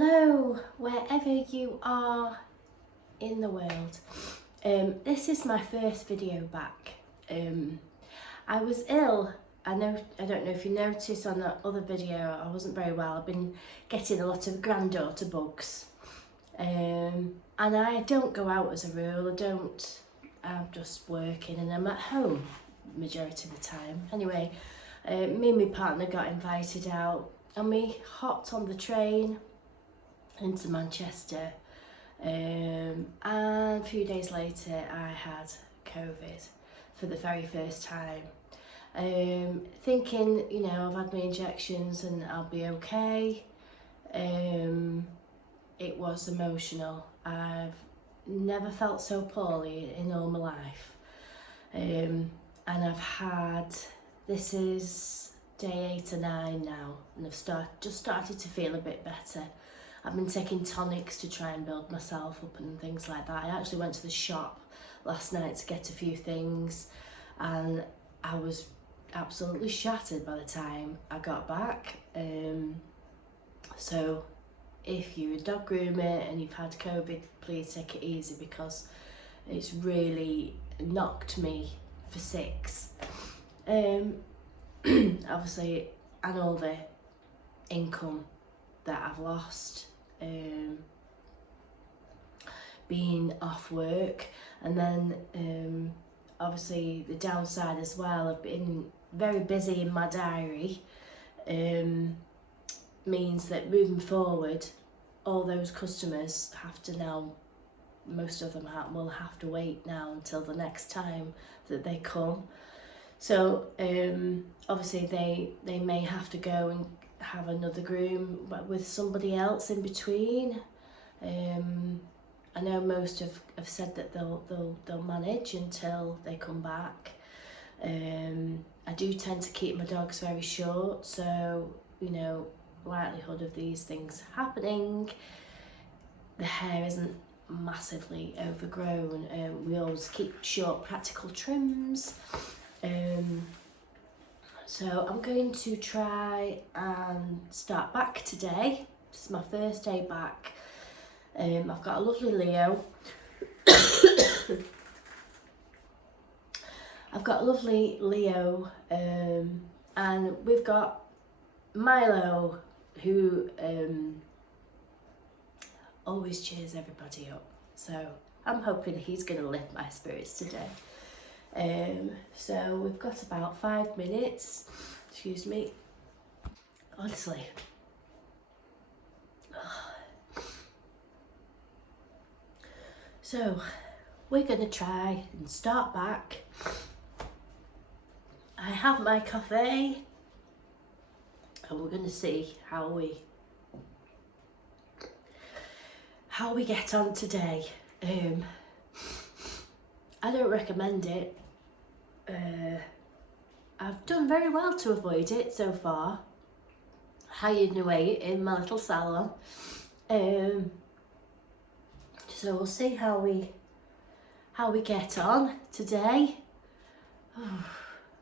Hello, wherever you are in the world. This is my first video back. I was ill. I don't know if you noticed on that other video, I wasn't very well. I've been getting a lot of granddaughter bugs. And I don't go out as a rule. I'm just working and I'm at home majority of the time. Anyway, me and my partner got invited out and we hopped on the train into Manchester, and a few days later I had COVID for the very first time. Thinking, I've had my injections and I'll be okay. It was emotional. I've never felt so poorly in all my life. And this is day 8 or 9 now, and I've just started to feel a bit better. I've been taking tonics to try and build myself up and things like that. I actually went to the shop last night to get a few things and I was absolutely shattered by the time I got back. So if you're a dog groomer and you've had COVID, please take it easy because it's really knocked me for 6. Obviously, and all the income that I've lost, being off work, and then obviously the downside as well, I've been very busy in my diary, means that moving forward all those customers have to now, most of them will have to wait now until the next time that they come. So obviously they may have to go and have another groom but with somebody else in between. I know most have said that they'll manage until they come back. I do tend to keep my dogs very short, so likelihood of these things happening, the hair isn't massively overgrown. We always keep short practical trims. So I'm going to try and start back today. This is my first day back. I've got a lovely Leo. And we've got Milo, who always cheers everybody up. So I'm hoping he's going to lift my spirits today. So we've got about 5 minutes. Excuse me. Honestly. So we're going to try and start back. I have my coffee and we're going to see how we get on today. I don't recommend it. I've done very well to avoid it so far, hiding away in my little salon. So we'll see how we get on today.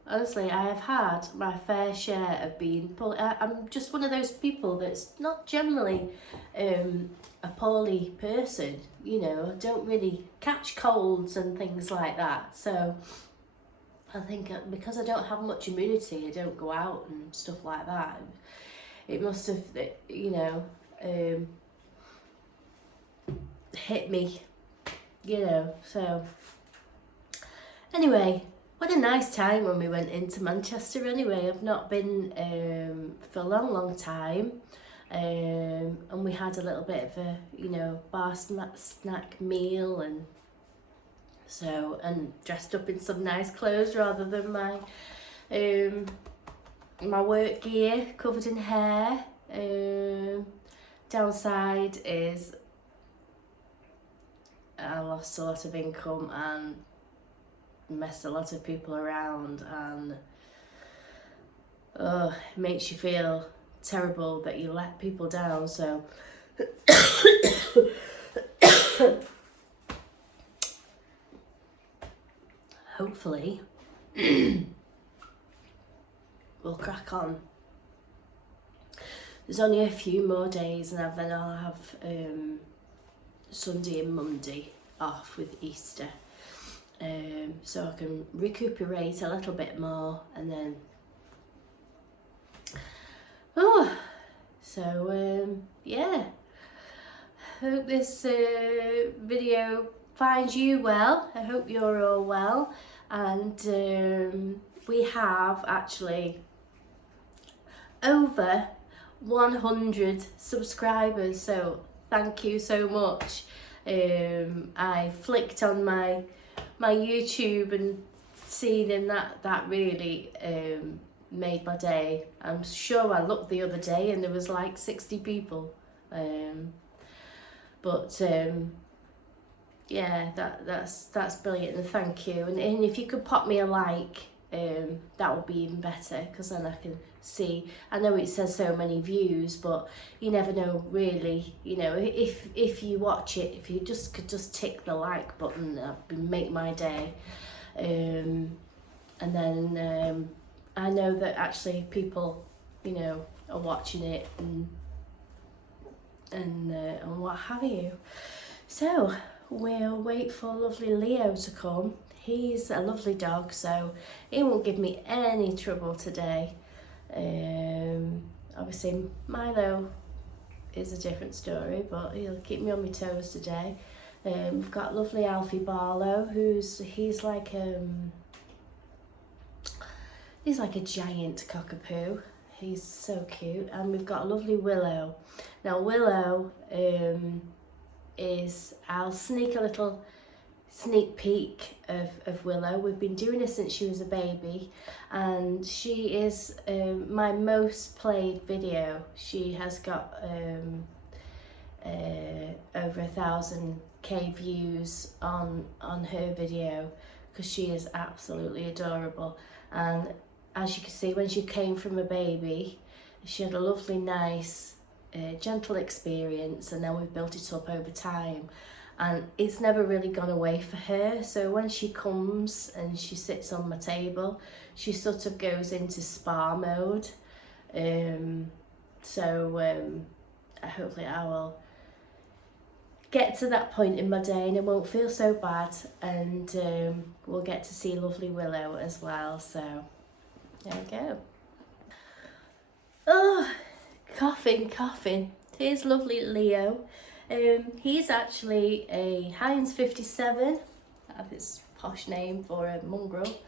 Honestly, I have had my fair share of being poorly. I'm just one of those people that's not generally a poorly person. I don't really catch colds and things like that. So I think because I don't have much immunity, I don't go out and stuff like that. It must have, hit me, so anyway, what a nice time when we went into Manchester. Anyway, I've not been for a long time, and we had a little bit of a bar snack meal, and dressed up in some nice clothes rather than my work gear covered in hair. Downside is I lost a lot of income and messed a lot of people around, and it makes you feel terrible that you let people down. So hopefully we'll crack on. there's only a few more days, and then I'll have Sunday and Monday off with Easter, so I can recuperate a little bit more, and then yeah, hope this video finds you well. I hope you're all well, and we have actually over 100 subscribers, so thank you so much. I flicked on my YouTube and seen, and that really made my day. I'm sure I looked the other day and there was like 60 people, yeah, that's brilliant, and thank you. And if you could pop me a like, that would be even better, because then I can see. I know it says so many views, but you never know really. You know, if you watch it, if you could just tick the like button, that would make my day. And then I know that actually people, you know, are watching it and what have you. So we'll wait for lovely Leo to come. He's a lovely dog, so he won't give me any trouble today. Obviously Milo is a different story, but he'll keep me on my toes today. We've got lovely Alfie Barlow, he's like a giant cockapoo. He's so cute. And we've got a lovely Willow. Now Willow I'll sneak a little sneak peek of Willow. We've been doing her since she was a baby, and she is my most played video. She has got over 1,000k views on her video, because she is absolutely adorable. And as you can see, when she came from a baby, she had a lovely, nice, gentle experience, and then we've built it up over time, and it's never really gone away for her. So when she comes and she sits on my table, she sort of goes into spa mode. Hopefully I will get to that point in my day and it won't feel so bad, and we'll get to see lovely Willow as well. So there we go. Oh, coughing. Here's lovely Leo. He's actually a Heinz 57. That's his posh name for a mongrel.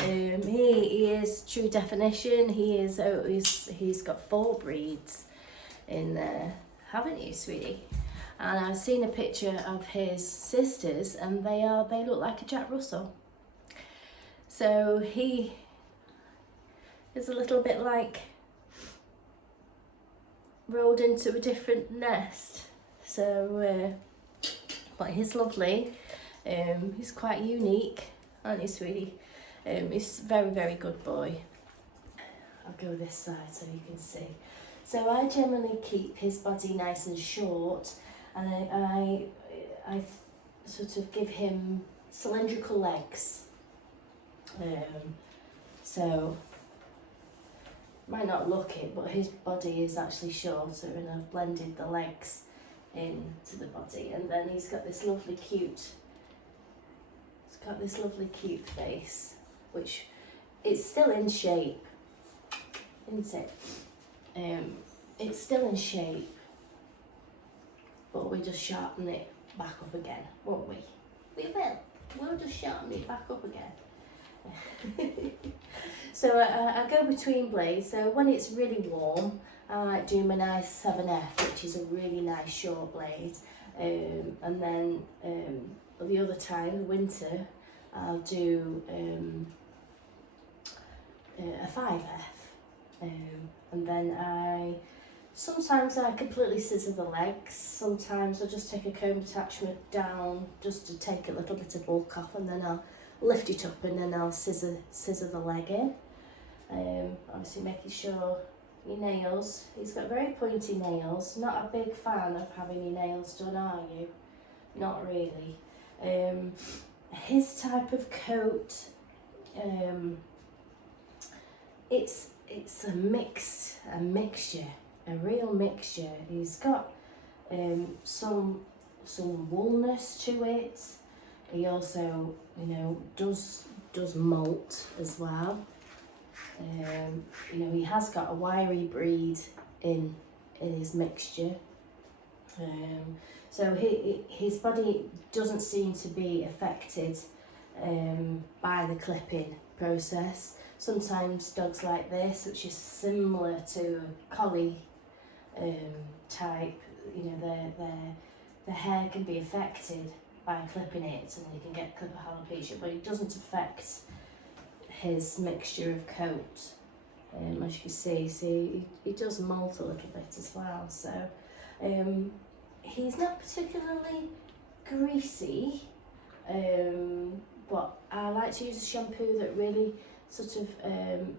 He is true definition. He's got 4 breeds in there, haven't you, sweetie? And I've seen a picture of his sisters, and they look like a Jack Russell. So he is a little bit like rolled into a different nest. So, but he's lovely. He's quite unique, aren't you, sweetie? He's a very, very good boy. I'll go this side so you can see. So I generally keep his body nice and short, and I sort of give him cylindrical legs. So might not look it, but his body is actually shorter, and I've blended the legs into the body, and then he's got this lovely cute face, which it's still in shape, isn't it? It's still in shape, but we just sharpen it back up again, won't we? We'll just sharpen it back up again. So I go between blades. So when it's really warm, I like do my nice 7F, which is a really nice short blade, and then the other time, winter, I'll do a 5F, and then sometimes I completely scissor the legs. Sometimes I'll just take a comb attachment down just to take a little bit of bulk off, and then I'll lift it up, and then I'll scissor the leg in. Obviously making sure your nails, he's got very pointy nails. Not a big fan of having your nails done, are you? Not really. His type of coat, it's a mixture a real mixture. He's got some woolness to it. He also, you know, does molt as well. You know, he has got a wiry breed in his mixture. So his body doesn't seem to be affected by the clipping process. Sometimes dogs like this, which is similar to a collie type, you know, their hair can be affected by clipping it, and you can get clipper alopecia, but it doesn't affect his mixture of coat. As you can see he does molt a little bit as well. So he's not particularly greasy, but I like to use a shampoo that really sort of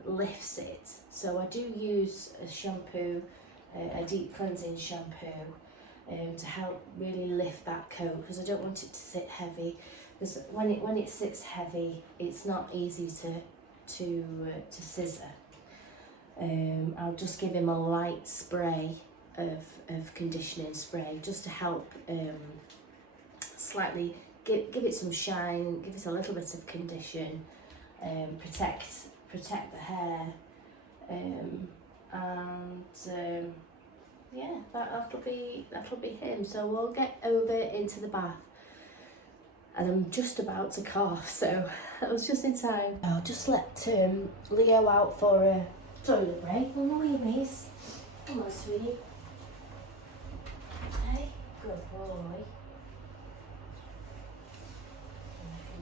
lifts it. So I do use a shampoo, a deep cleansing shampoo, to help really lift that coat, because I don't want it to sit heavy. Because when it sits heavy, it's not easy to scissor. I'll just give him a light spray of conditioning spray, just to help slightly give it some shine, give it a little bit of condition, protect the hair, and yeah, that'll be him. So we'll get over into the bath, and I'm just about to cough, so that was just in time. I'll just let Leo out for a toilet break. Come on, Weemies. Come on, sweetie. Hey, good boy. And I can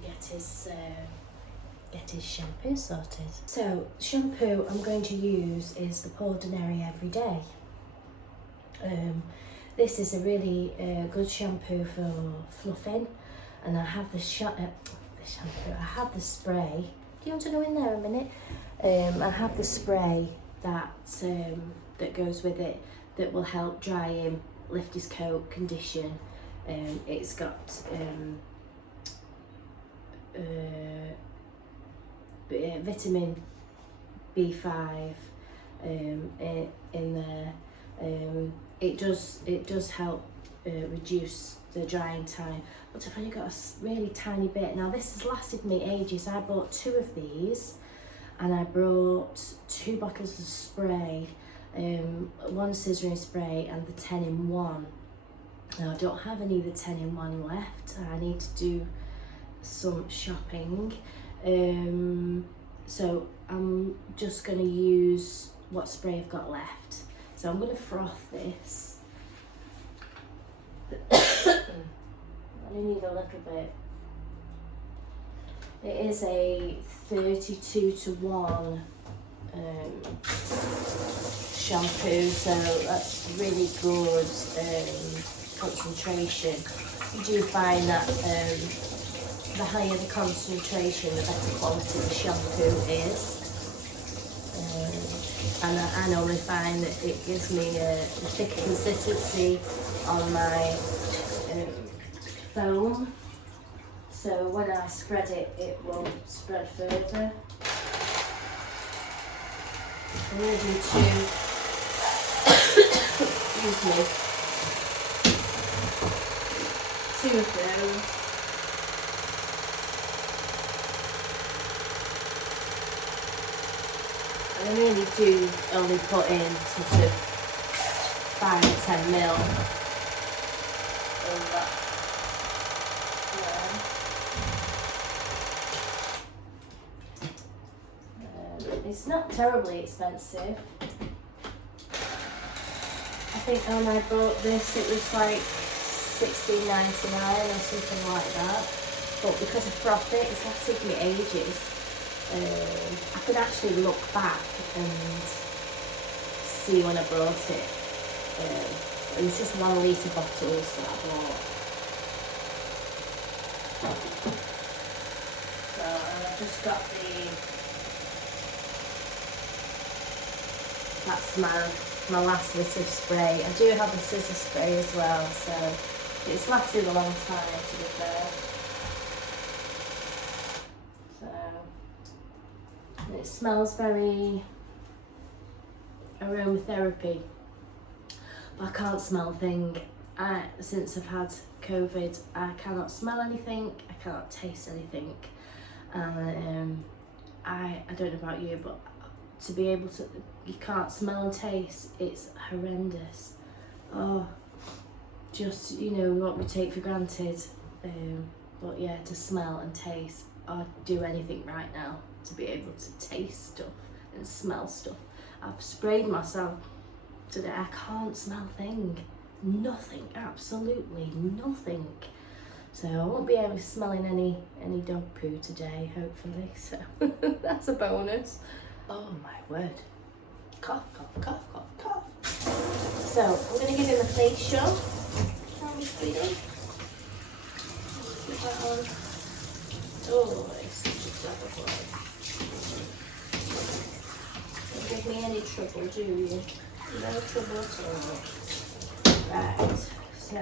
get his shampoo sorted. So, shampoo I'm going to use is the Ordinary Everyday. This is a really good shampoo for fluffing, and I have the shampoo. I have the spray. Do you want to go in there a minute? I have the spray that goes with it that will help dry him, lift his coat, condition. It's got vitamin B5 in there. It does help reduce the drying time, but I've only got a really tiny bit. Now this has lasted me ages. I bought 2 of these, and I brought 2 bottles of spray, 1 scissoring spray and the 10-in-1. Now I don't have any of the 10-in-1 left. I need to do some shopping, so I'm just going to use what spray I've got left. So I'm going to froth this. I only need a little bit. It is a 32-to-1 shampoo, so that's really good concentration. You do find that the higher the concentration, the better quality the shampoo is. And I normally find that it gives me a thicker consistency on my foam, so when I spread it, it will spread further. I'm going to do 2, excuse me, 2 of those. I really do only put in sort of 5 or 10 mil of that. It's not terribly expensive. I think when I bought this it was like $16.99 or something like that. But because I frothed it, it's lasted me ages. I could actually look back and see when I brought it. It was just 1 litre bottles that I bought. So I've just got that's my last litre of spray. I do have a scissor spray as well, so it's lasted a long time, to be fair. It smells very aromatherapy. I can't smell a thing. Since I've had COVID, I cannot smell anything, I cannot taste anything. And I don't know about you, but to be able to, you can't smell and taste, it's horrendous. Oh, just, you know, what we take for granted. But yeah, to smell and taste, I'd do anything right now to be able to taste stuff and smell stuff. I've sprayed myself today, I can't smell a thing. Nothing, absolutely nothing. So I won't be able to smelling any dog poo today, hopefully. So that's a bonus. Oh my word. Cough, cough, cough, cough, cough. So I'm going to give him a facial. How much freedom? Put that on. Oh, it's such a clever boy. Don't give me any trouble, do you? No trouble at all. Right, so.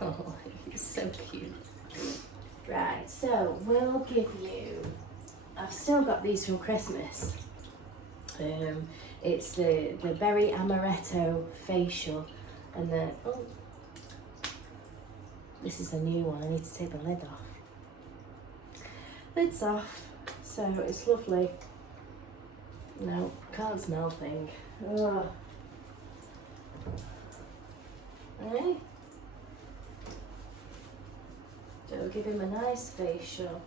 Oh, he's so cute. Right, so we'll give you, I've still got these from Christmas. It's the Berry Amaretto facial, and the, oh, this is a new one, I need to take the lid off. Lid's off, so it's lovely. No, can't smell thing. Oh. Right. So we'll give him a nice facial.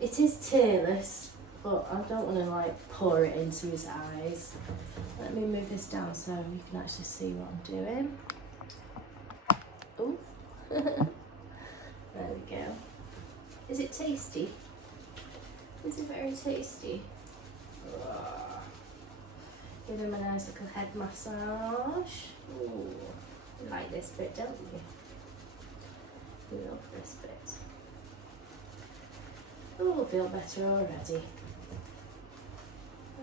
It is tearless, but I don't want to like pour it into his eyes. Let me move this down so you can actually see what I'm doing. Oh, there we go. Is it tasty? Is it very tasty? Give him a nice little head massage. Ooh, you like this bit, don't you? You love this bit. Oh, I feel better already.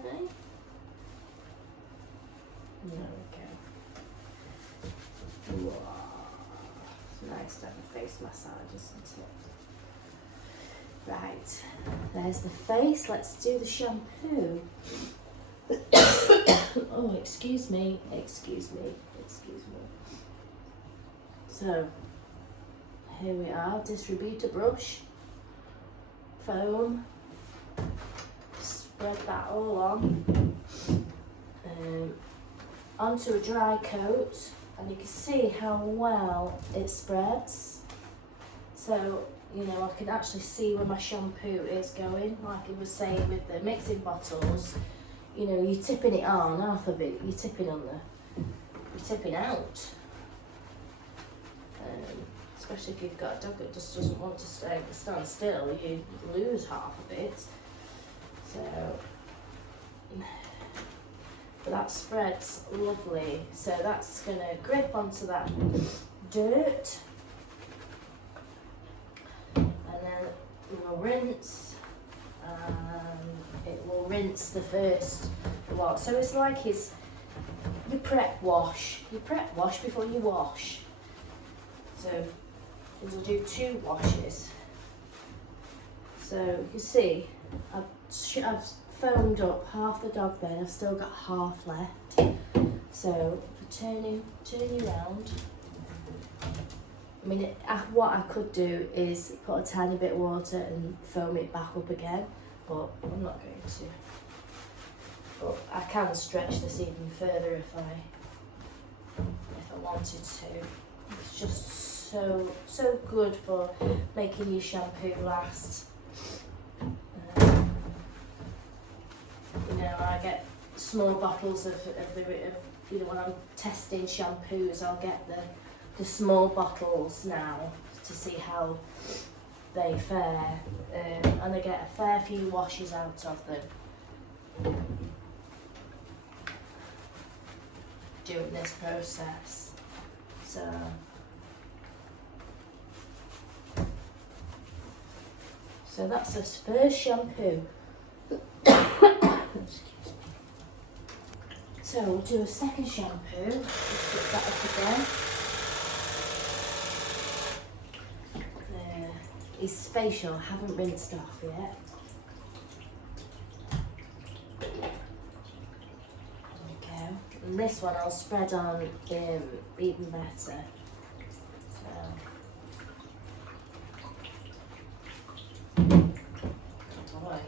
Right? There we go. Wow. It's nice to have a face massage, isn't it? Right, there's the face. Let's do the shampoo. Oh, excuse me. So, here we are, distributor brush, foam, spread that all on, onto a dry coat, and you can see how well it spreads. So, you know, I can actually see where my shampoo is going, like I was saying with the mixing bottles. You know, you're tipping it on, half of it, you're tipping out. Especially if you've got a dog that just doesn't want to stand still, you lose half of it. So, but that spreads lovely. So that's going to grip onto that dirt. And then we'll rinse. It will rinse the first lot. So it's like your prep wash. You prep wash before you wash. So we'll do 2 washes. So you can see I've foamed up half the dog bed. I've still got half left. So turn you round. I mean, what I could do is put a tiny bit of water and foam it back up again, but I'm not going to. But I can stretch this even further if I wanted to. It's just so good for making your shampoo last. You know, I get small bottles of you know, when I'm testing shampoos, I'll get the small bottles now to see how they fare, and I get a fair few washes out of them doing this process. So that's this first shampoo. Excuse me. So we'll do a second shampoo. Let's put that up again. His facial, I haven't rinsed off yet. There we go. this one I'll spread on even better. Boy.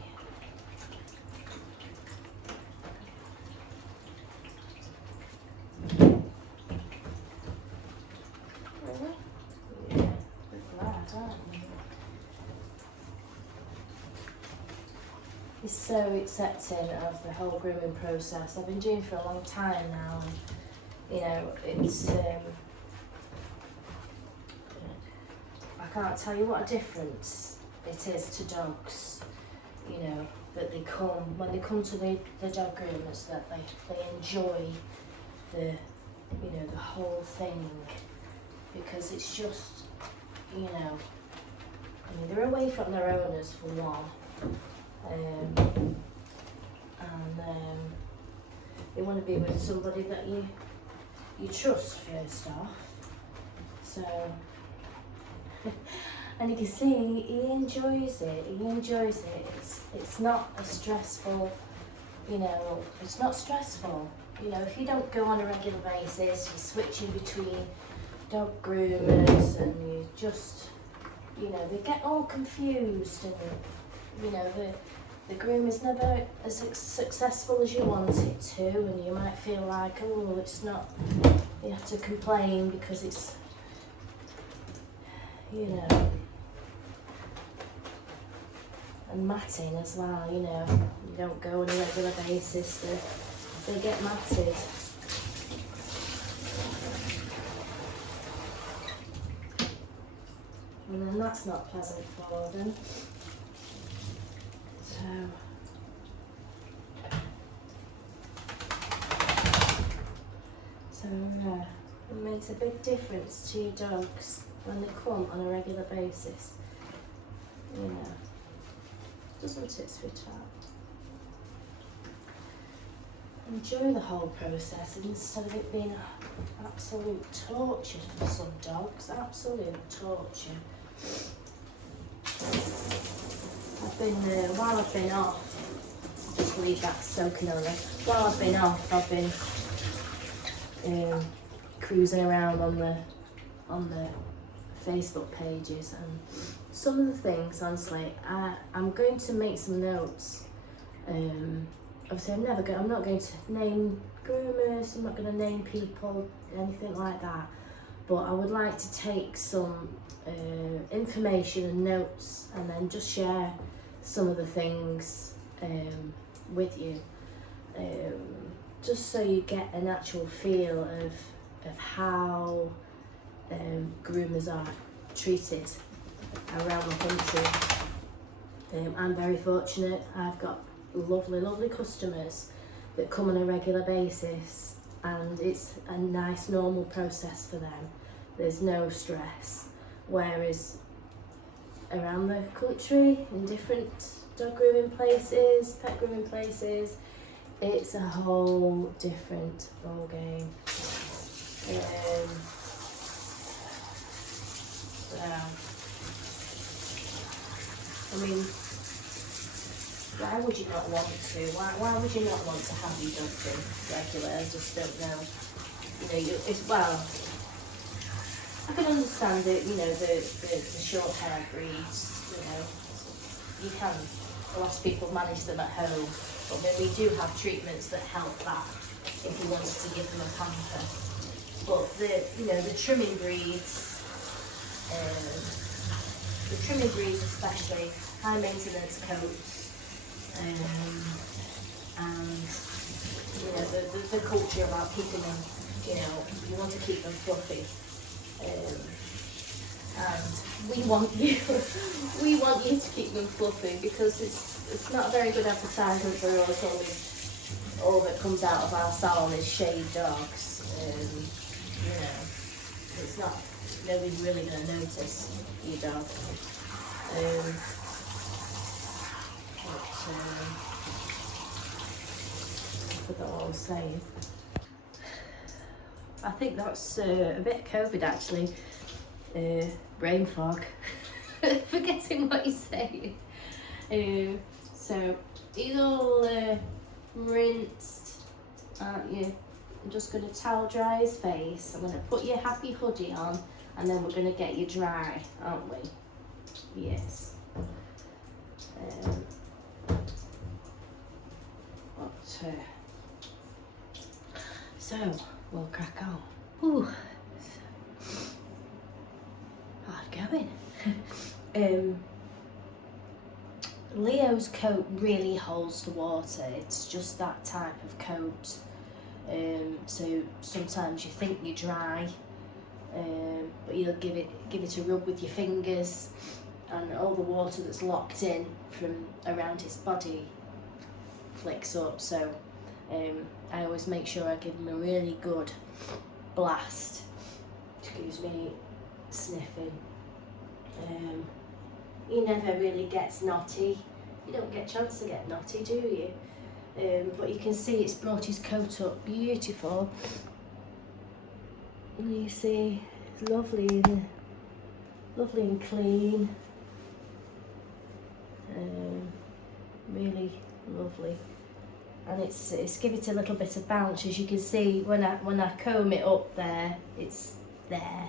Yeah, we're glad, aren't we? He's so accepting of the whole grooming process. I've been doing it for a long time now, and you know, it's I can't tell you what a difference it is to dogs. You know, that they come, when they come to the dog groomers, that they enjoy the, you know, the whole thing, because it's just, you know, I mean, they're away from their owners for one, and they want to be with somebody that you trust first off. So, and you can see he enjoys it. He enjoys it. It's not a stressful, you know. It's not stressful. You know, if you don't go on a regular basis, you're switching between dog groomers, and you just, you know, they get all confused, and you know the groomer's never as successful as you want it to, and you might feel like, oh, it's not. You have to complain because it's, you know. And matting as well, you know, you don't go on a regular basis, they get matted. And then that's not pleasant for them. So it makes a big difference to your dogs when they come on a regular basis, you know. Doesn't it, sweetheart? Enjoy the whole process instead of it being absolute torture for some dogs. Absolute torture. I've been, while I've been off, just leave that soaking on there. While I've been off, I've been cruising around on the Facebook pages, and some of the things, honestly, I'm going to make some notes. Obviously, I'm not going to name groomers, I'm not going to name people, anything like that. But I would like to take some information and notes, and then just share some of the things with you, just so you get an actual feel of how groomers are treated around the country. I'm very fortunate. I've got lovely customers that come on a regular basis, and it's a nice normal process for them. There's no stress. Whereas around the country, in different dog grooming places, pet grooming places, it's a whole different ball game. I mean, why would you not want to? Why would you not want to have your dog trimmed regular? I just don't know. You know, it's, well, I can understand it, you know, the short hair breeds, you know, you can, a lot of people manage them at home, but then we do have treatments that help that if you wanted to give them a pamper. But the trimming breeds, especially high maintenance coats, and you know the culture about keeping them, you know, you want to keep them fluffy, and we want you to keep them fluffy, because it's not a very good advertisement for us. All that comes out of our salon is shaved dogs. You know, it's not, nobody's really going to notice your dog. I forgot what I was saying. I think that's a bit of COVID actually. Brain fog. Forgetting what you're saying. So, he's all rinsed, aren't you? I'm just going to towel dry his face. I'm going to put your happy hoodie on, and then we're going to get you dry, aren't we? Yes. So we'll crack on. Ooh, hard going. Leo's coat really holds the water. It's just that type of coat. So sometimes you think you're dry, but you'll give it a rub with your fingers, and all the water that's locked in from around his body flicks up. So I always make sure I give him a really good blast. Excuse me, sniffing. He never really gets naughty. You don't get a chance to get naughty, do you? But you can see it's brought his coat up beautiful. And you see it's lovely and clean. Really lovely. And it's give it a little bit of bounce. As you can see, when I comb it up there, it's there.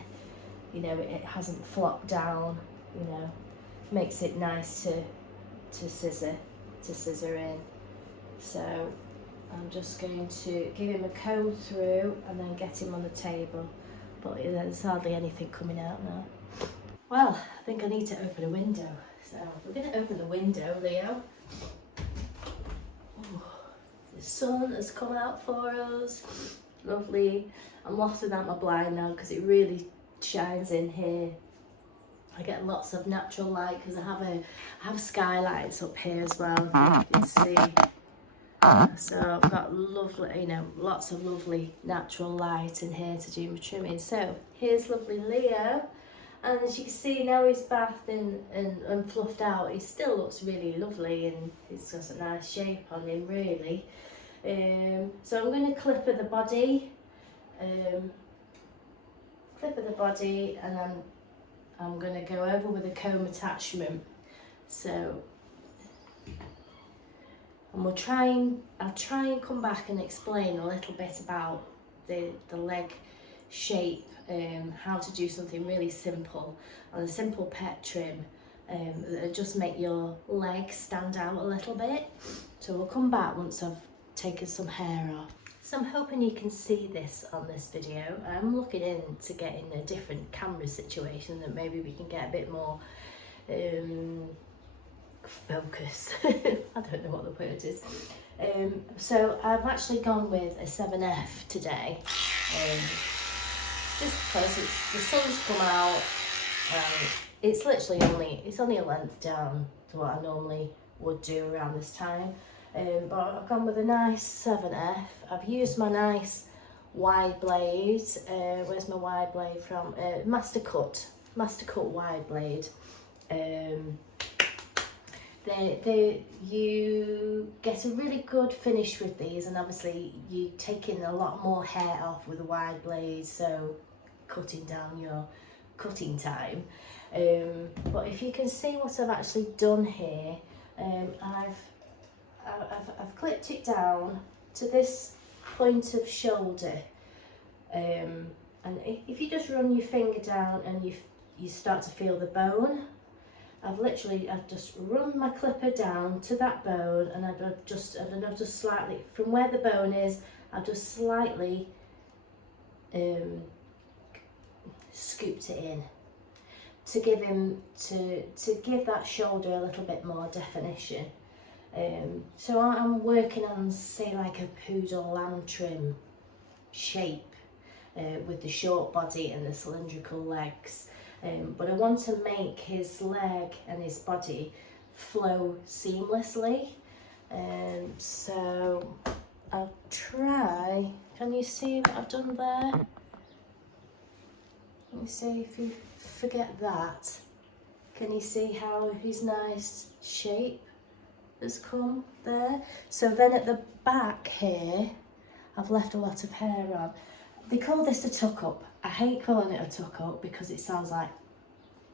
You know, it hasn't flopped down. You know, makes it nice to scissor in. So I'm just going to give him a comb through and then get him on the table. But there's hardly anything coming out now. Well, I think I need to open a window. So we're going to open the window, Leo. Ooh, the sun has come out for us. Lovely. I'm lofting out my blind now because it really shines in here. I get lots of natural light because I have skylights up here as well, if you can see. So I've got lovely, lots of lovely natural light in here to do my trimming. So here's lovely Leo, and as you can see now he's bathed and fluffed out. He still looks really lovely, and he's got a nice shape on him, really. So I'm going to clip at the body, and then I'm going to go over with a comb attachment. So, and I'll try and come back and explain a little bit about the leg shape, how to do something really simple on a simple pet trim, that'll just make your leg stand out a little bit. So we'll come back once I've taken some hair off. So I'm hoping you can see this on this video. I'm looking into getting a different camera situation that maybe we can get a bit more focus. I don't know what the word is. So I've actually gone with a 7F today, just because the sun's come out. It's literally it's only a length down to what I normally would do around this time. But I've gone with a nice 7F. I've used my nice wide blade. Where's my wide blade from? Mastercut wide blade. You get a really good finish with these, and obviously you take in a lot more hair off with a wide blade, so cutting down your cutting time. But if you can see what I've actually done here, I've clipped it down to this point of shoulder, and if you just run your finger down and you start to feel the bone, I've just run my clipper down to that bone, and I've just slightly, from where the bone is, I've just slightly scooped it in to give that shoulder a little bit more definition. So I'm working on, say, like a poodle lamb trim shape, with the short body and the cylindrical legs. But I want to make his leg and his body flow seamlessly. So I'll try. Can you see what I've done there? Let me see if you forget that. Can you see how his nice shape has come there? So then at the back here, I've left a lot of hair on. They call this a tuck up. I hate calling it a tuck up because it sounds like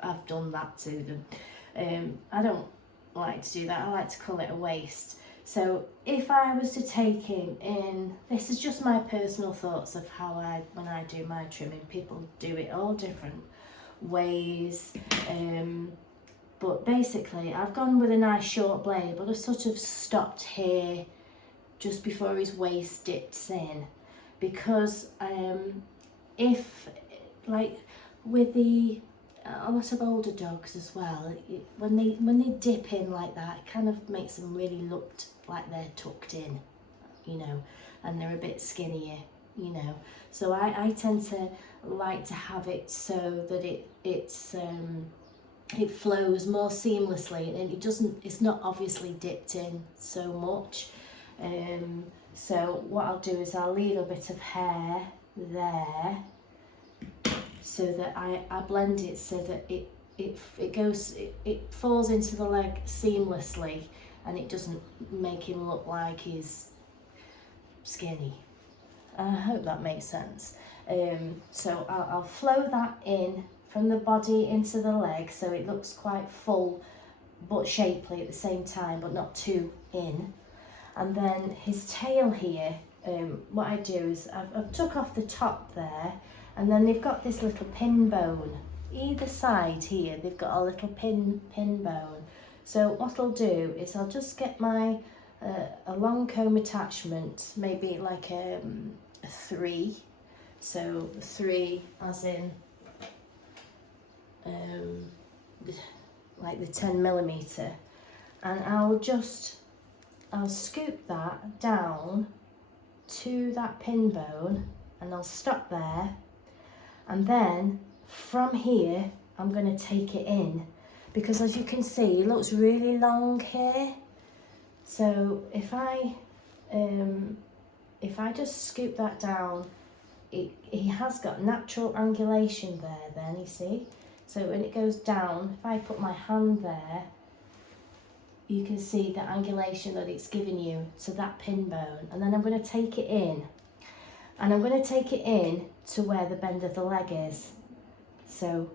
I've done that to them. I don't like to do that. I like to call it a waist. So if I was to take him in, this is just my personal thoughts of how when I do my trimming, people do it all different ways. But basically I've gone with a nice short blade, but I've sort of stopped here just before his waist dips in, because if, like with a lot of older dogs as well, when they dip in like that, it kind of makes them really look like they're tucked in, you know, and they're a bit skinnier, you know. So I tend to like to have it so that it flows more seamlessly, and it's not obviously dipped in so much. So what I'll do is I'll leave a bit of hair there, so that I blend it so that it falls into the leg seamlessly, and it doesn't make him look like he's skinny. I hope that makes sense. So I'll flow that in from the body into the leg, so it looks quite full but shapely at the same time, but not too in. And then his tail here, what I do is I've took off the top there, and then they've got this little pin bone. Either side here, they've got a little pin bone. So what I'll do is I'll just get my a long comb attachment, maybe like a 3. So 3 as in like the 10mm, and I'll scoop that down to that pin bone, and I'll stop there, and then from here I'm going to take it in, because as you can see it looks really long here. So if I just scoop that down, he has got natural angulation there then, you see. So when it goes down, if I put my hand there, you can see the angulation that it's giving you to that pin bone. And then I'm going to take it in, and I'm going to take it in to where the bend of the leg is. So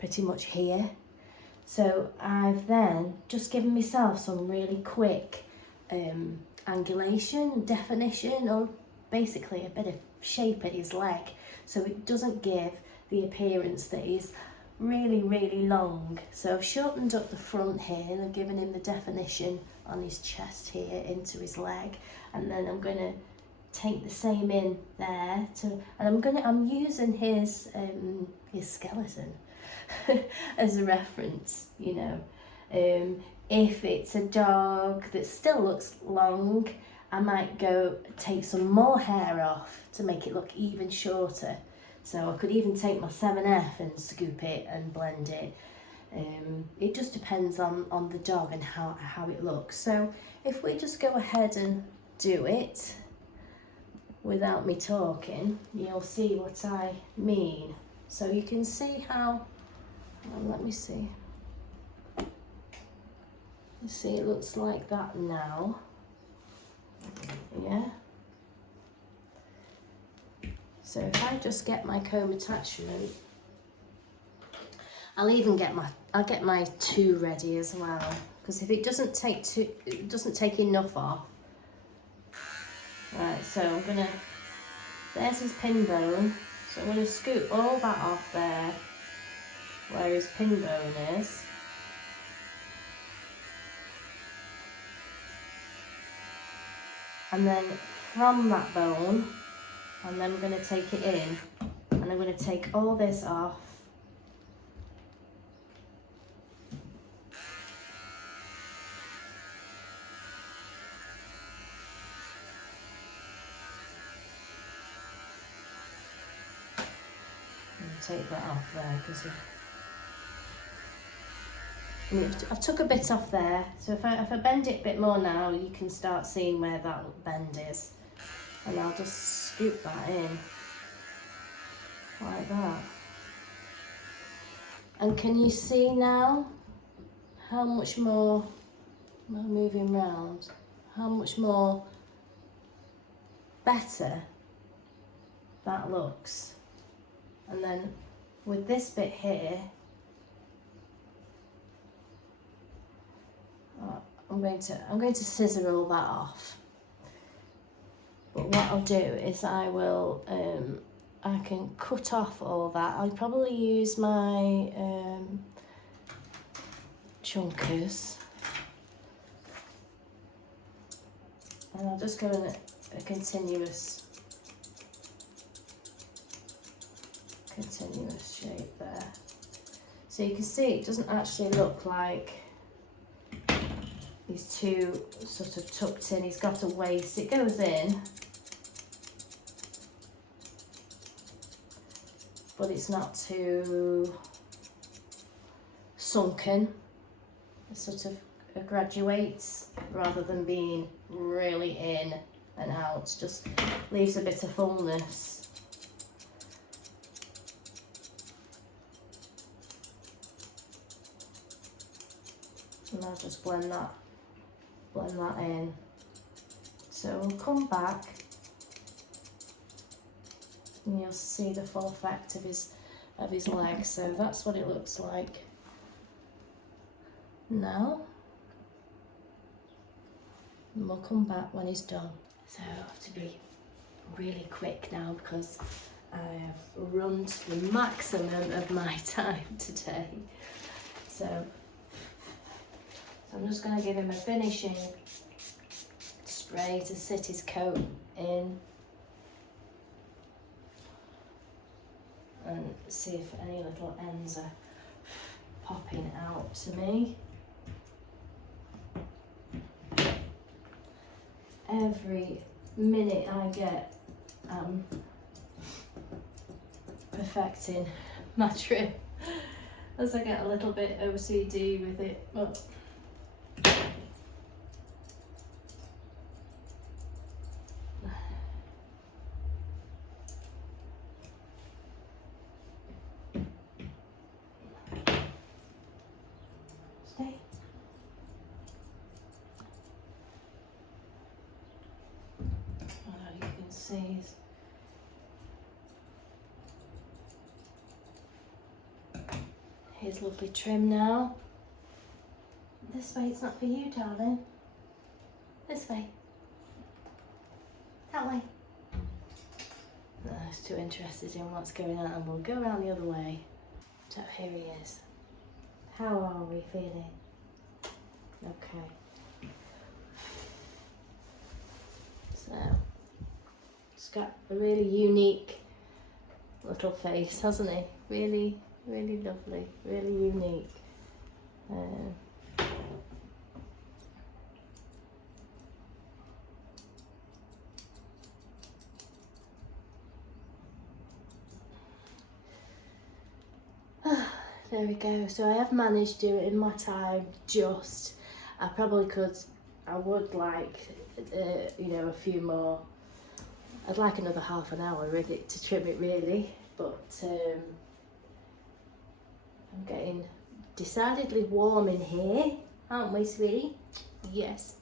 pretty much here. So I've then just given myself some really quick angulation, definition, or basically a bit of shape at his leg, so it doesn't give the appearance that he's really, really long. So I've shortened up the front here, and I've given him the definition on his chest here into his leg, and then I'm going to take the same in there and I'm using his skeleton as a reference, you know. If it's a dog that still looks long, I might go take some more hair off to make it look even shorter. So I could even take my 7F and scoop it and blend it. It just depends on the dog and how it looks. So if we just go ahead and do it without me talking, you'll see what I mean. So you can see how, let me see. You see it looks like that now. Yeah. So if I just get my comb attachment, I'll get my 2 ready as well, because if it doesn't take enough off. Right, so there's his pin bone, so I'm gonna scoop all that off there where his pin bone is. And then from that bone, and then I'm going to take it in, and I'm going to take all this off. And take that off there, because I've took a bit off there, so if I bend it a bit more now, you can start seeing where that bend is. And I'll just scoop that in, like that. And can you see now how much more, moving round, how much more better that looks? And then with this bit here, I'm I'm going to scissor all that off. But what I'll do is I can cut off all that. I'll probably use my chunkers. And I'll just go in a continuous shape there. So you can see it doesn't actually look like he's too sort of tucked in. He's got a waist. It goes in, but it's not too sunken. It sort of graduates rather than being really in and out. Just leaves a bit of fullness. And I'll just blend that in. So we'll come back and you'll see the full effect of his legs. So that's what it looks like now. And we'll come back when he's done. So I have to be really quick now because I have run to the maximum of my time today. So I'm just going to give him a finishing spray to sit his coat in and see if any little ends are popping out to me. Every minute I get perfecting my trim as I get a little bit OCD with it. But stay. You can see his lovely trim now. This way, it's not for you, darling. This way. That way. No, I was too interested in what's going on, and we'll go around the other way. So here he is. How are we feeling? Okay. So, he's got a really unique little face, hasn't he? Really, really lovely, really unique. There we go. So I have managed to do it in my time. Just, I would like, a few more. I'd like another half an hour really to trim it really, but I'm getting decidedly warm in here, aren't we, sweetie? Yes.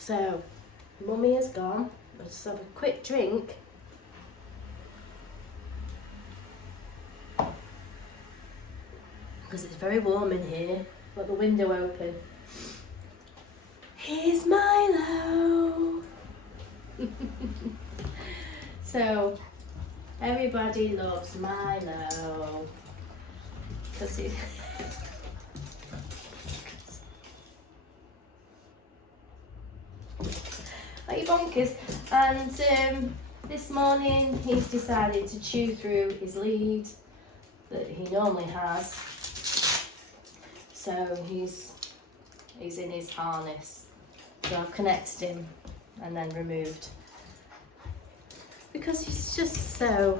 So, Mummy has gone. Let's have a quick drink. Because it's very warm in here. Got the window open. Here's Milo. So, everybody loves Milo. Because he... Like bonkers. And this morning he's decided to chew through his lead that he normally has. So he's in his harness. So I've connected him and then removed. Because he's just so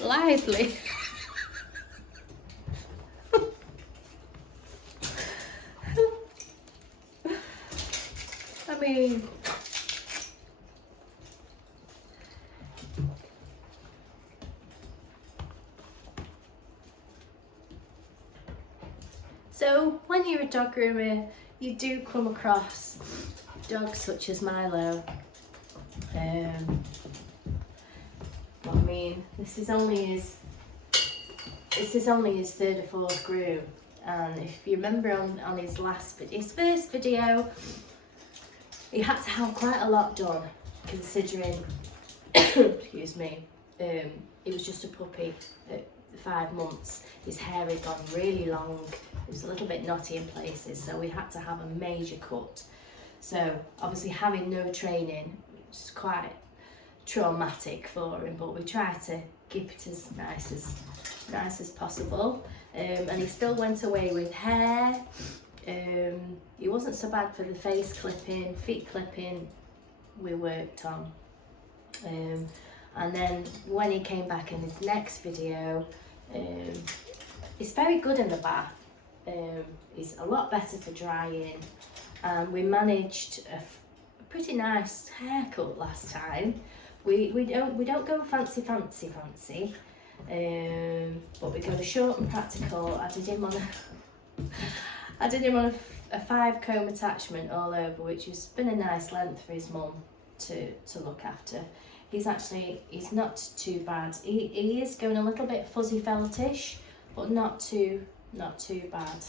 lively. So when you're a dog groomer, you do come across dogs such as Milo. I mean, this is only his third or fourth groom, and if you remember on his first video, he had to have quite a lot done, considering excuse me, he was just a puppy at 5 months. His hair had gone really long, it was a little bit knotty in places, so we had to have a major cut. So obviously having no training was quite traumatic for him, but we tried to keep it as nice as possible. And he still went away with hair. He wasn't so bad for the face clipping, feet clipping we worked on. And then when he came back in his next video, he's very good in the bath. He's a lot better for drying, and we managed a pretty nice haircut last time. We don't go fancy, but we go short and practical. I did him on a 5-comb attachment all over, which has been a nice length for his mum to look after. He's not too bad. He is going a little bit fuzzy feltish, but not too bad.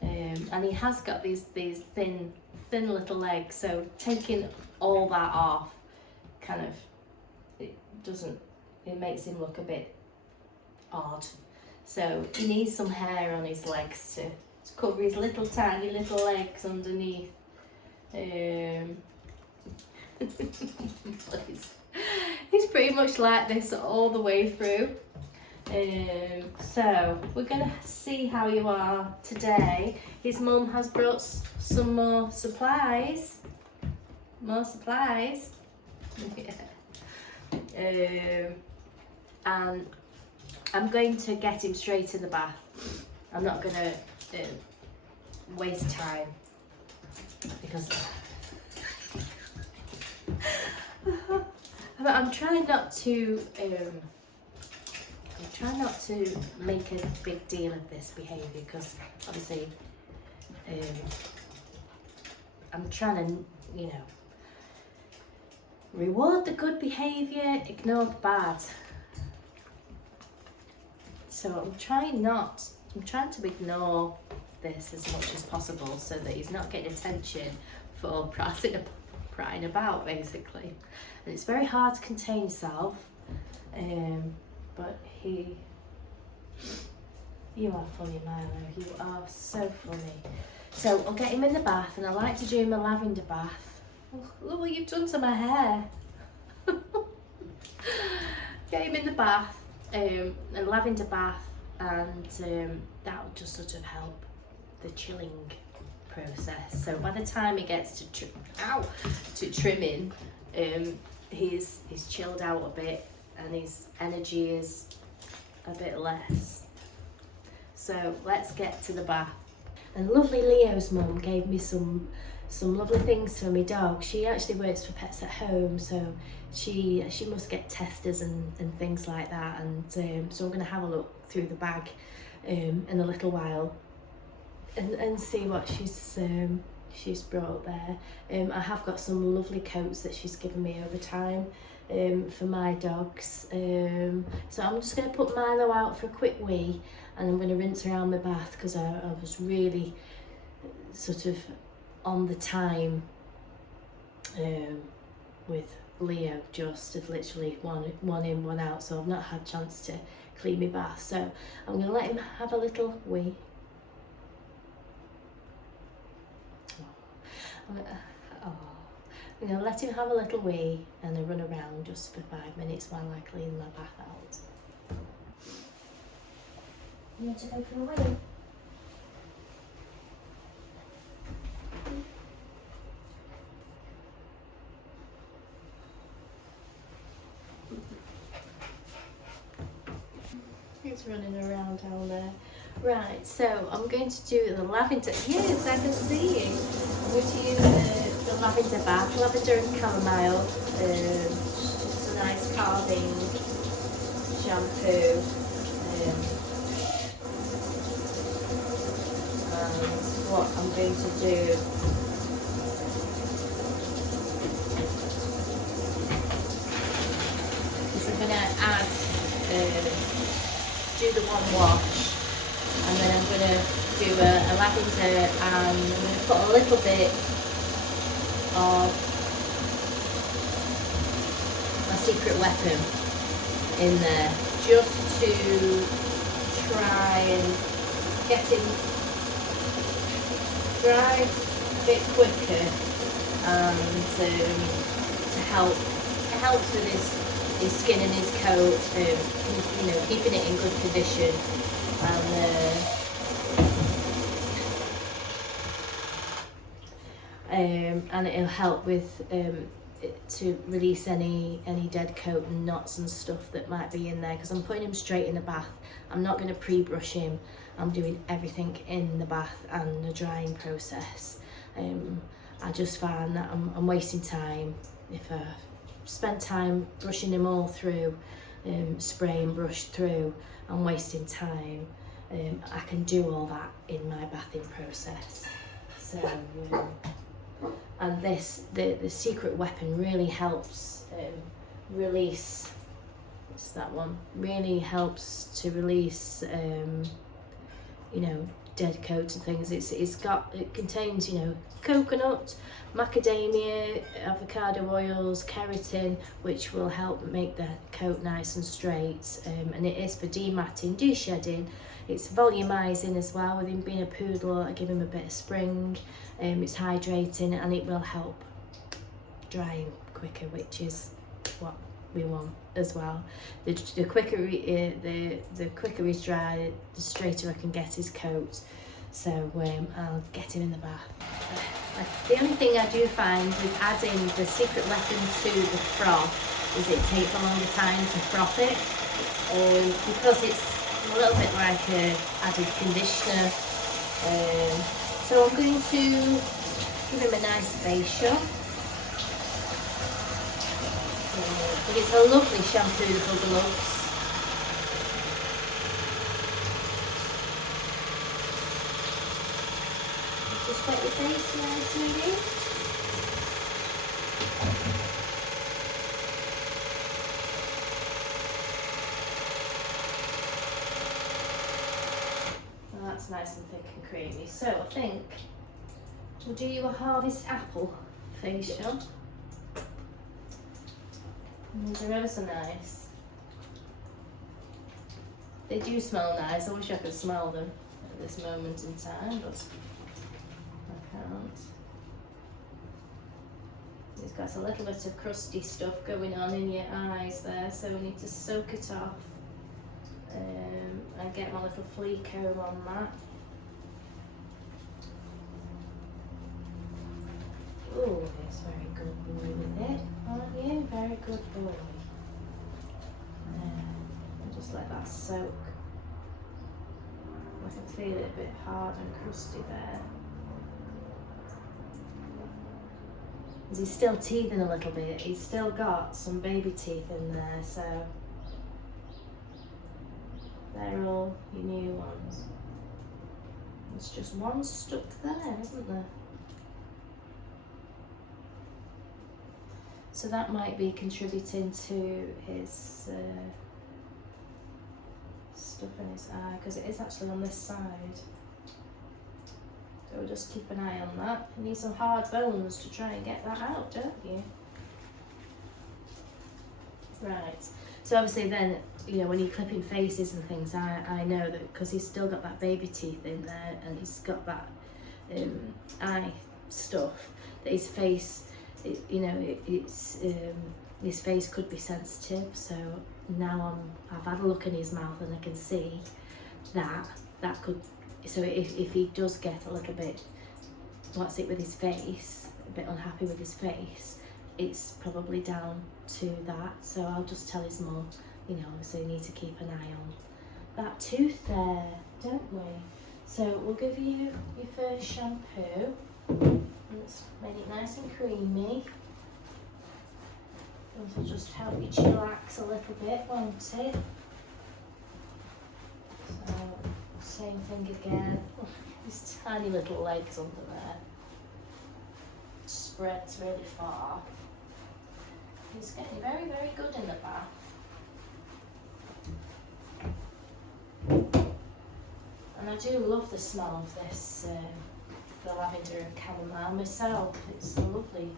And he has got these thin little legs, so taking all that off it makes him look a bit odd. So he needs some hair on his legs to cover his little tiny little legs underneath. But he's pretty much like this all the way through. So we're gonna see how you are today. His mum has brought some more supplies. And I'm going to get him straight in the bath. I'm not gonna waste time because I'm trying not to make a big deal of this behaviour, because obviously I'm trying to, reward the good behaviour, ignore the bad. So I'm trying to ignore this as much as possible, so that he's not getting attention for prattling about, basically. And it's very hard to contain yourself, but you are funny, Milo, you are so funny. So I'll get him in the bath, and I like to do him a lavender bath. Oh, look what you've done to my hair. Get him in the bath, a lavender bath, and that will just sort of help the chilling process. So by the time he gets to trimming, he's chilled out a bit, and his energy is a bit less. So let's get to the bath. And lovely Leo's mum gave me some lovely things for my dog. She actually works for Pets at Home, so she must get testers and things like that. And so I'm going to have a look through the bag in a little while and see what she's brought there. I have got some lovely coats that she's given me over time for my dogs. So I'm just going to put Milo out for a quick wee, and I'm going to rinse around my bath, because I was really sort of on the time with Leo, just of literally one in, one out, so I've not had a chance to clean my bath. So I'm going to let him have a little wee. I'm going to let him have a little wee and a run around just for 5 minutes while I clean my bath out. You want to go for a wee? He's running around down there. Right, so I'm going to do the lavender. Yes, I can see you. I'm going to use the lavender bath, lavender and chamomile. Just a nice calming shampoo. what I'm going to do. Is I'm going to add, do the one wash, and then I'm going to do a lavender, and I'm going to put a little bit of my secret weapon in there, just to try and get it dried a bit quicker, and to help. It helps with his skin and his coat, you know, keeping it in good condition, and it'll help with to release any dead coat and knots and stuff that might be in there, because I'm putting him straight in the bath. I'm not going to pre-brush him. I'm doing everything in the bath and the drying process. I just find that I'm wasting time if I spend time brushing him all through, spray and brush through. I'm wasting time. I can do all that in my bathing process. So and the secret weapon really helps release. It's that one. Really helps to release, you know, dead coats and things. It contains, you know, coconut, macadamia, avocado oils, keratin, which will help make the coat nice and straight. And it is for dematting, de-shedding. It's volumizing as well. With him being a poodle, I give him a bit of spring. It's hydrating, and it will help drying quicker, which is what we want as well. The quicker the quicker he's dry, the straighter I can get his coat. So I'll get him in the bath. The only thing I do find with adding the secret weapon to the froth is it takes a longer time to froth it, because it's a little bit like a added conditioner. So I'm going to give him a nice facial. But it's a lovely shampoo, the Bugger Loves. Just wet your face nice and easy. Well, that's nice and thick and creamy. So I think we'll do you a harvest apple facial. And these are ever so nice. They do smell nice. I wish I could smell them at this moment in time, but I can't. It's got a little bit of crusty stuff going on in your eyes there, so we need to soak it off. And get my little flea comb on that. Oh, it's very good boy with it, aren't you? Very good boy. And just let that soak. I can feel it a bit hard and crusty there. He's still teething a little bit. He's still got some baby teeth in there, so they're all your new ones. There's just one stuck there, isn't there? So that might be contributing to his stuff in his eye, because it is actually on this side. So we'll just keep an eye on that. You need some hard bones to try and get that out, don't you? Right. So obviously then, you know, when you're clipping faces and things, I know that because he's still got that baby teeth in there and he's got that eye stuff, that his face, his face could be sensitive. So now I've had a look in his mouth and I can see that could. So if he does get a little bit, what's it with his face, a bit unhappy with his face, it's probably down to that. So I'll just tell his mum, you know, obviously you need to keep an eye on that tooth there, don't we? So we'll give you your first shampoo. Let's make it nice and creamy. This will just help you chillax a little bit, won't it? So, same thing again. These tiny little legs under there. Spreads really far. He's getting very, very good in the bath. And I do love the smell of this, the lavender and chamomile myself. It's lovely,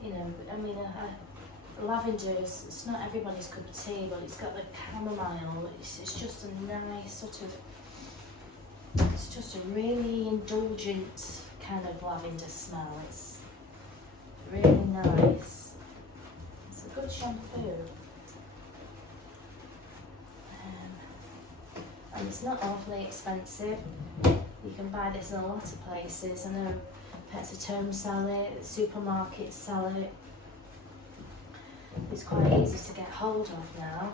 you know. I mean, lavender is, it's not everybody's cup of tea, but it's got the chamomile. It's just a nice sort of, it's just a really indulgent kind of lavender smell. It's really nice. It's a good shampoo. And it's not awfully expensive. You can buy this in a lot of places. I know Pets at Home sell it, supermarkets sell it. It's quite easy to get hold of now.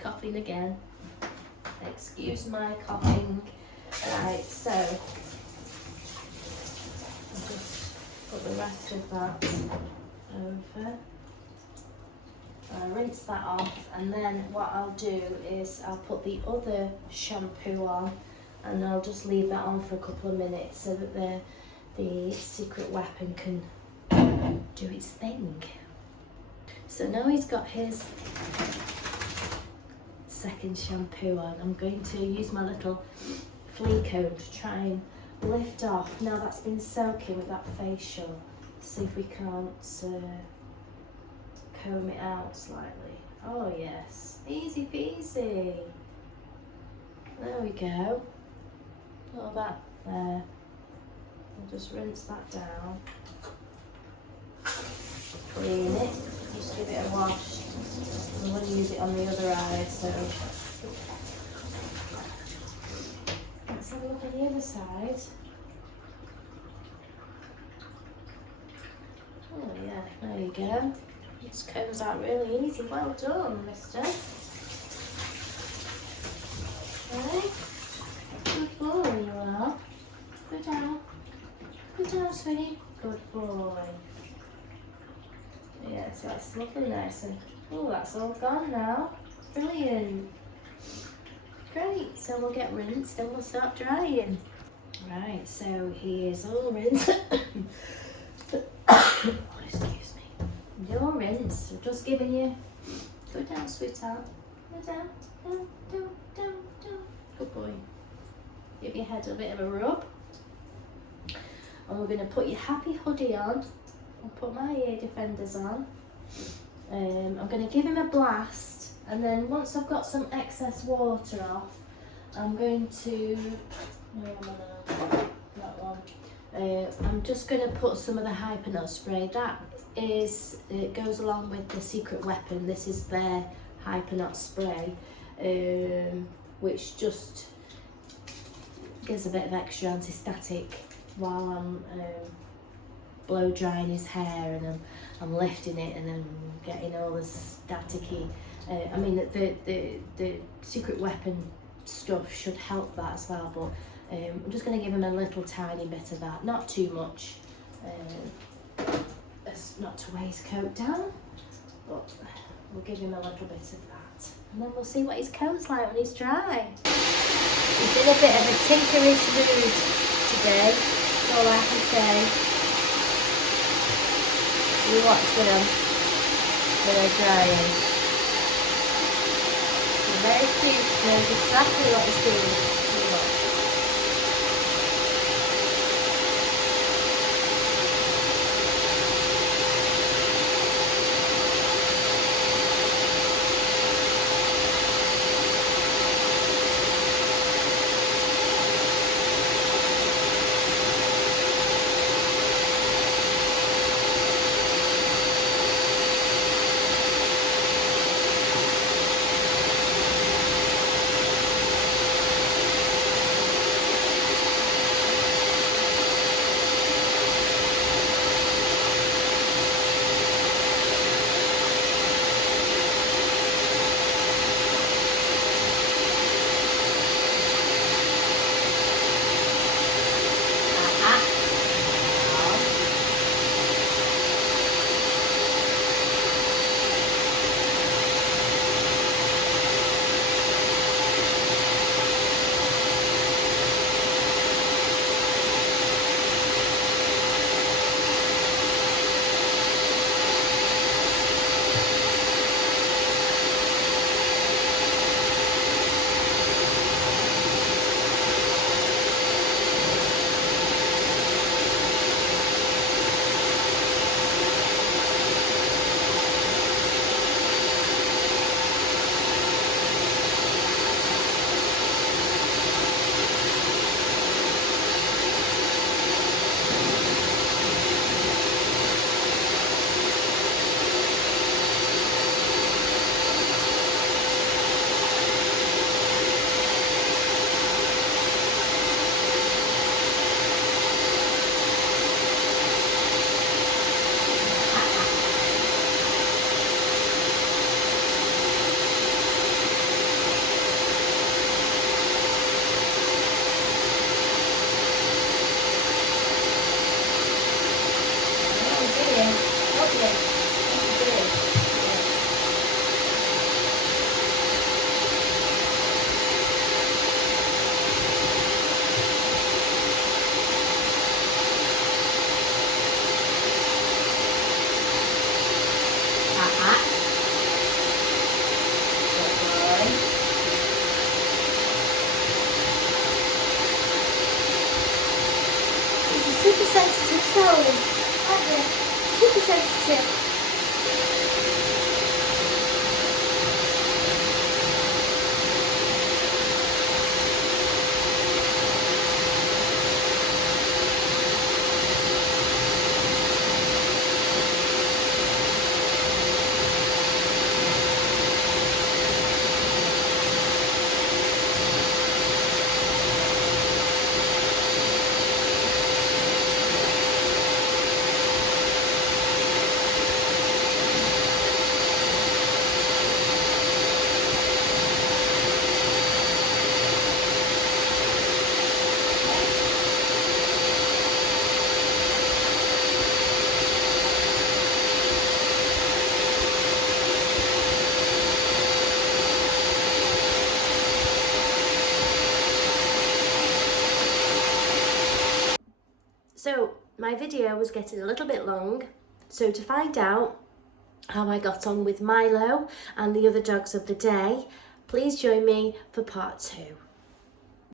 Coughing again. Excuse my coughing. Right, so I'll just put the rest of that over. Rinse that off, and then what I'll do is I'll put the other shampoo on, and I'll just leave that on for a couple of minutes so that the secret weapon can do its thing. So now he's got his second shampoo on, I'm going to use my little flea comb to try and lift off. Now that's been soaking with that facial. See if we can't comb it out slightly. Oh yes, easy peasy. There we go. All that there. I'll just rinse that down. Clean it. Just give it a wash. I'm going to use it on the other eye, so let's have a look at the other side. Oh yeah, there you go. This comes out really easy. Well done, mister. Okay. Good boy you are. Go down. Go down, sweetie. Good boy. Yes, that's looking nice. And oh, that's all gone now. Brilliant. Great. So we'll get rinsed and we'll start drying. Right, so he is all rinsed. Oh, excuse me. You're rinsed. I'm just giving you. Go down, sweetheart. Go down. Down, down, down, down. Good boy. Give your head a bit of a rub. And we're going to put your happy hoodie on. I'll put my ear defenders on. I'm going to give him a blast, and then once I've got some excess water off, I'm going to, that one. I'm just going to put some of the Hypernot spray. That is, it goes along with the secret weapon. This is their Hypernot spray, which just gives a bit of extra anti-static while I'm blow drying his hair, and I'm lifting it and I'm getting all the staticky. I mean, the secret weapon stuff should help that as well, but I'm just going to give him a little tiny bit of that, not too much, as not to weigh his coat down, but we'll give him a little bit of that, and then we'll see what his coat's like when he's dry. He's in a bit of a tinkerish mood today, that's all I can say. You watch them when they're drying. He's very cute, knows exactly what he's doing. You watch. So my video was getting a little bit long, so to find out how I got on with Milo and the other dogs of the day, please join me for part 2.